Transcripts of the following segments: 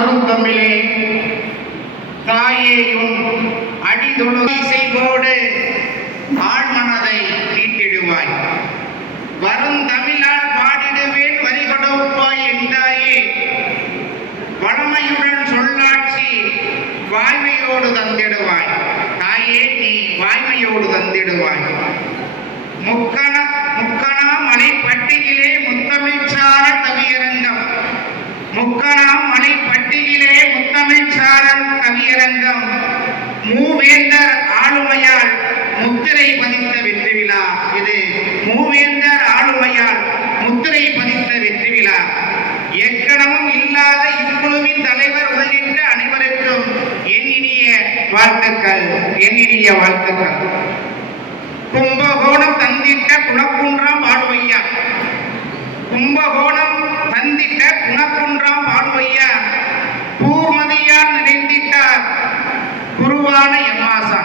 அருந்தமிழே தாயேயும் அடிதொழு செய்வோடு ஆழ்மனதை நீட்டிடுவாய். வரும் தமிழால் பாடிடுவேன் வரிகொடுப்பாய் என்றாயே. வளமையுடன் சொல்லாட்சி வாய்மையோடு தந்திடுவாய். தாயே நீ வாய்மையோடு தந்திடுவாய். முக்கண முக்கணா மலை பட்டியிலே முத்தமிழ்ச்சார கவியரங்கம் முத்தமிழ்ச்சாரல் கவியரங்கம். மூவேந்தர் ஆளுமையால் முத்திரை பதித்த வெற்றி விழா இது. மூவேந்தர் ஆளுமையால் முத்திரை பதித்த வெற்றி விழா எக்கணமும் இல்லாத இக்குழுவின் தலைவர் உள்ளிட்ட அனைவருக்கும் என் இனிய வாழ்த்துக்கள் என் இனிய வாழ்த்துக்கள். கும்பகோணம் தந்திட்ட குணக்குன்றம் ஆளுமையா கும்பகோணம் தந்திட்ட குணக்குன்றம் வாழ்வையா பூர்மதியார் நிறைந்திட்டார் குருவான எம்மாசா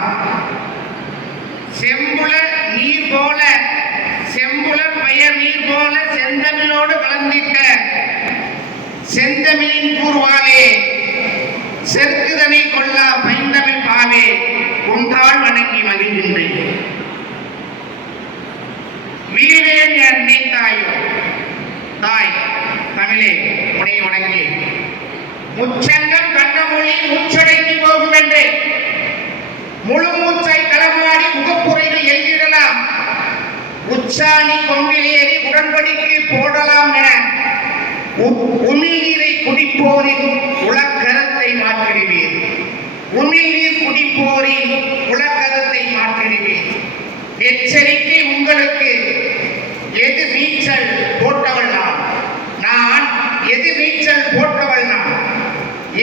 செம்புல நீர் போல செம்புல பெயர் நீர் போல செந்தமிழோடு வளர்ந்திட்ட செந்தமிழின் கூறுவாளே செருக்குதனை கொள்ளா பைந்தமிழ் பாவே ஒன்றால் வணங்கி மகிழ்கின்றேன் வீரேன் என் நீ தாயோ தாய் தமிழே உனை வணங்கி முச்சங்கம் கண்ட மொழி முச்சடைந்து போகும் என்று முழு மூச்சை களமாடி முகப்புரையில் எழுதிடலாம். உச்சாணி கொம்பிலேறி உடன்படிக்கை போடலாம் என உமிழ்நீரை குடிப்போரின் உலக்கரத்தை மாற்றிடுவீர் உமிழ்நீர் குடிப்போரின் உலக்கரத்தை மாற்றிடுவீர் எச்சரிக்கை உங்களுக்கு. எது நீச்சல் போட்டவள் நான்? நான் எது நீச்சல் போட்டவள் நான்?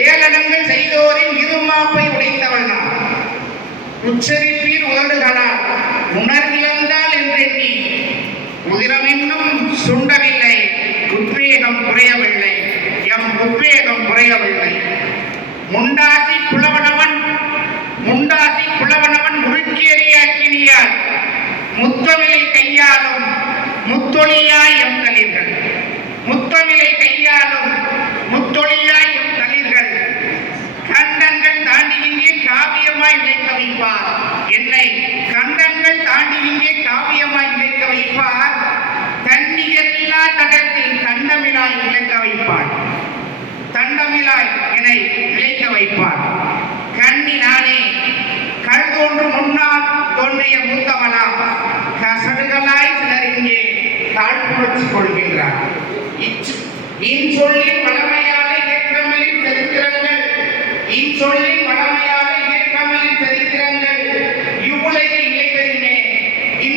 ஏளனங்கள் செய்தோரின் இருமாப்பை உடைத்தவள் உச்சரிப்பீர் உதடுகளால் உணர்விழந்தால் என்றெண்ணி. உதிரமென்னும் சுண்டவில்லை. உத்வேகம் குறையவில்லை. எம் உத்வேகம் குறையவில்லை. முண்டாசி புலவனவன் முண்டாசி புலவனவன் முறுக்கியறிய அக்கினியால் முத்தமிழை கையாளும் முத்தொழியாய் எம் தளிர்கள். முத்தமிழை கையாளும் முத்தொழியாய் எம் தளிர்கள். கண்டங்கள் தாண்டி இங்கே காவியமாய் வைப்பார். என்னை கண்டங்கள் தாண்டி இங்கே காவியமாய் இழைக்க வைப்பார். தன்னிகரில்லா தடத்தில் தண்டமிழாய் இழைக்க வைப்பார். தண்டமிழாய் என்னை இழைக்க வைப்பார். கண்ணி நானே கண் தோன்று முன்னால் தோன்றிய மூத்தவளாம் கசடுகளாய் சிலர் இங்கே தாழ்ப்புணர்ச்சி கொள்கின்றார். இச்- இன்சொல்லின்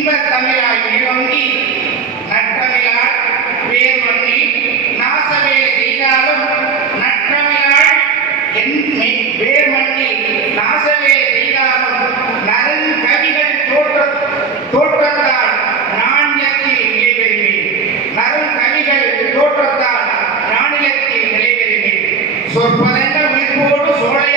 இன்பத் தமிழாய் நிலவங்கி நற்றமிழால் வேர் மண்ணி நாசவேலை செய்தாலும் நற்றமிழால் என் மெய் வேர் மண்ணி நாசவேலை செய்தாலும் நரன் கவிகள் தோற்ற தோற்றத்தால் நாணயத்தில் நிலைபெறுவேன். நரன் கவிகள் தோற்றத்தால் நாணயத்தில் நிலைபெறுவேன். சொற்பதங்கள் உயிர்ப்போடு சோழைய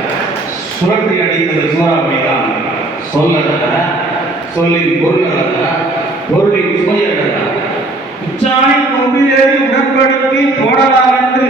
சுரட்டி அடித்தது சூறாவளிதான் சொல்லடல சொல்லின் பொருளடல பொருளின் சுமையடல உச்சாணி கொம்பிலேறி உடன்படுத்தி போடலாம் என்று